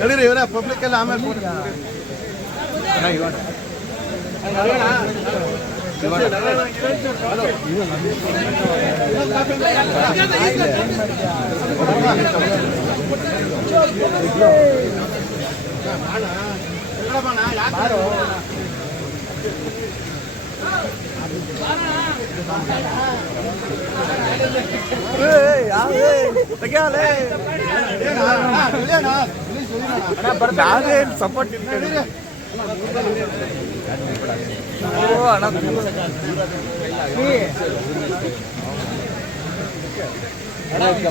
ಹೇಳಿರಿ ಇವರ ಪಬ್ಲಿಕ್ ಎಲ್ಲ ಆಮೇಲೆ ನಾವೇ ಸಪೋರ್ಟ್ ಓ ಅಣ್ಣ நிறைய